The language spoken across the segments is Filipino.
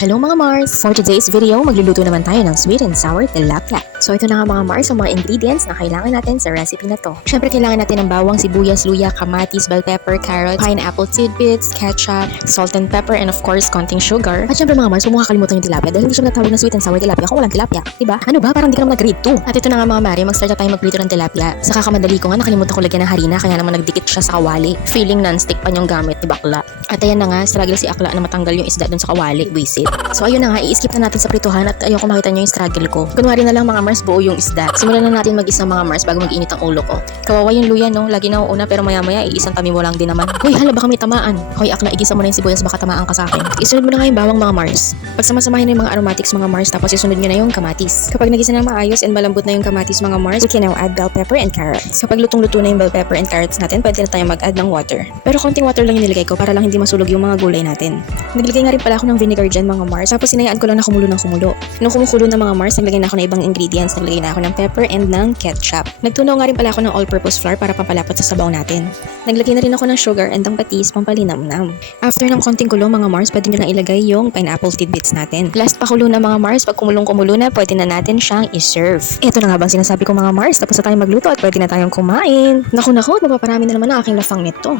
Hello mga Mars! For today's video, magluluto naman tayo ng sweet and sour tilapia. So ito na nga mga Mars ang mga ingredients na kailangan natin sa recipe na to. Syempre kailangan natin ng bawang, sibuyas, luya, kamatis, bell pepper, carrots, pineapple tidbits, ketchup, salt and pepper, and of course, konting sugar. At syempre mga Mars, huwag mo kakalimutan yung tilapia dahil hindi siya natawag na sweet and sour tilapia kung walang tilapia. Diba? Ano ba? Parang hindi ka naman nag-grade 2. At ito na nga mga Mari, mag-start na tayo magprito ng tilapia. Sa kakamadali ko nga, nakalimutan ko lagyan ng harina kaya naman nagdikit siya sa kawali. Feeling non-stick pa yung gamit ni bakla. At ayan na nga, struggle si akla na matanggal yung isda dun sa kawali. Wisit. So ayun na nga, i-skip na natin sa prituhan at ayoko makita nyo yung struggle ko. Kunwari na lang mga Mars, buo yung isda. Simulan na natin mag-isa mga Mars bago mag-init ang ulo ko. Kawawa yung luya no, lagi na uuna pero maya-maya iisang tami mo lang din naman. Hoy, hala baka may tamaan. Hoy akla, igisa mo na yung sibuyas baka tamaan ka sa akin. Isunod mo na nga yung bawang mga Mars. Pagsama-samahin na yung mga aromatics mga Mars tapos isunod nyo na yung kamatis. Kapag nagisa na maayos and malambot na yung kamatis mga Mars, we can now add bell pepper and carrots. Kapag lutong-luto na yung bell pepper and carrots natin, pwede na tayo mag-add ng water. Pero konting water lang yung nilagay ko para lang hindi masulog yung mga gulay natin. Naglagay nga rin pala ako ng vinegar dyan mga Mars. Tapos sinayaan ko lang na kumulo ng kumulo. Nung kumukulo na mga Mars, naglagay na ako ng ibang ingredients. Naglagay na ako ng pepper and ng ketchup. Nagtunaw nga rin pala ako ng all-purpose flour para pampalapot sa sabaw natin. Naglagay na rin ako ng sugar and ng patis pampalinamnam. After ng konting kulo mga Mars, pwede nyo lang ilagay yung pineapple tidbits natin. Last pakulo na mga Mars, pag kumulong-kumulo na, pwede na natin siyang i-serve. Ito na nga bang sinasabi ko mga Mars, tapos na tayong magluto at pwede na tayong kumain. Naku, mapaparami na naman ang aking lafang nito.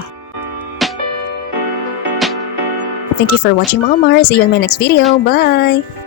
Thank you for watching mga Mars. See you in my next video. Bye!